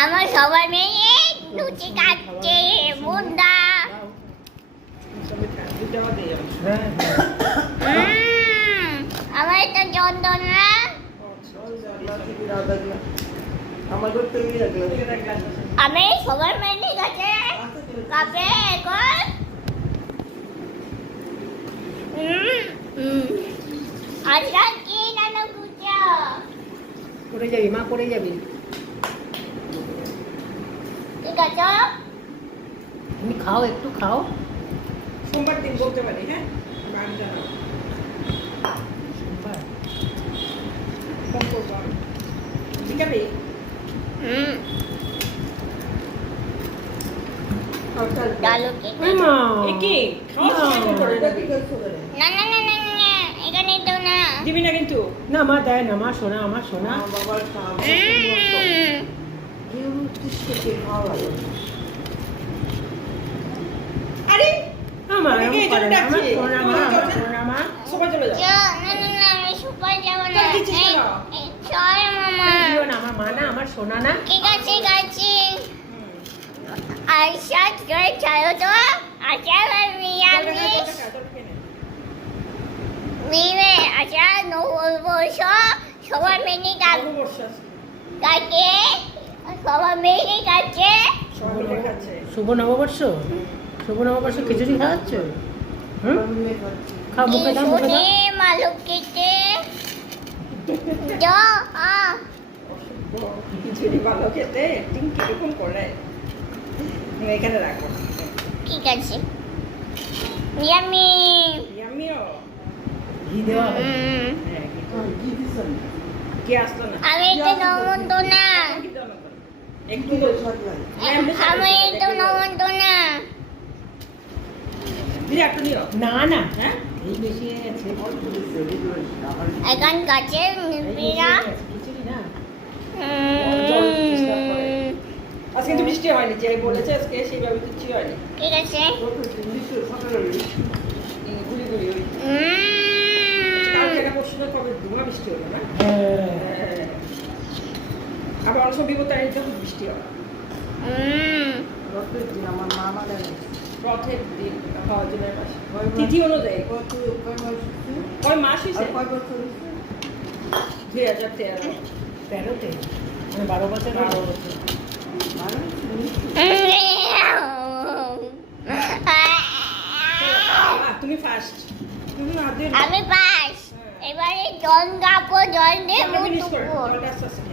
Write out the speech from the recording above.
আমার সবাই মেয়ে লুচি কাটছে মুন্ডা আমার এটা যন্ত্রণা আমি সবার মেয়ে কাছে কাপে এখন আজকাল কি নানা পূজা করে যাবি মা, করে যাবি। ঠিক আছে তুমি খাও, একটু খাও। সোমবার দিন বলতে পারি। হ্যাঁ বাড়ি জানাবো সোমবার ফোন করবো আমি। ঠিক আছে ডালো কি মা এ কি খাওয়ার সময় ফোন করে না না না না না এখানে তো না দিবি না কিন্তু। না মা দেয় না, মা সোনা, আমার সোনা। আরে আমার ওকে এই জন্য আমার ডাকছি। সোনা মা, আমার সোনা মা। সোমবার চলে যাও। না না না আমি সুপার যাবো না চল, দিচ্ছিস কেন? চল মামা দিও না, আমার মা না, আমার সোনা না। ঠিক আছে ঠিক আছে আয়সা করে চলো তো আচ্ছা আমি মিমে আচ্ছা নববর্ষ সবার মেনে কাটে সবার মেনে কাটছে শুভ নববর্ষ, শুভ নববর্ষ খিচুড়ি খাওয়াচ্ছ? হুম, খাও, মুখে দাও, মুখে দাও। মালুক কেটে যা খিচুড়ি ভালো খেতে একদিন কিরকম করে এখানে রাখো। ঠিক আছে ইয়ামি আমিও ঘি দেওয়া হবে। কে আসতো না আমি তো নমন্ত না একটু আমি তো নমন্ত না দিদি একটু নিও। না না, হ্যাঁ এই বেশি হয়ে গেছে। এখন কাছে এই বেশি নিবিরা হয়ে গেছে, খিচুড়ি না। আজকে কিন্তু বৃষ্টি হয়নি, যে বলেছে আজকে সেইভাবে কিছু হয়নি। ঠিক আছে গুলি গুলি ওই কালকে না পরশু না কবে ধোঁয়া বৃষ্টি হলো না। হ্যাঁ। আবার অনেক সময় বিপদ টাইমে খুব বৃষ্টি হয়। রথের দিন হওয়ার জন্য মাসে তিথি অনুযায়ী কয় মাস হয়েছে 2013 তেরোতে, মানে 12 বছর, 12 বছর। তুমি ফার্স্ট আমি পাস এবারে জল গাপো জল দিয়ে মুখ ফিনিশ করে ধুবো। জলটা আস্তে আস্তে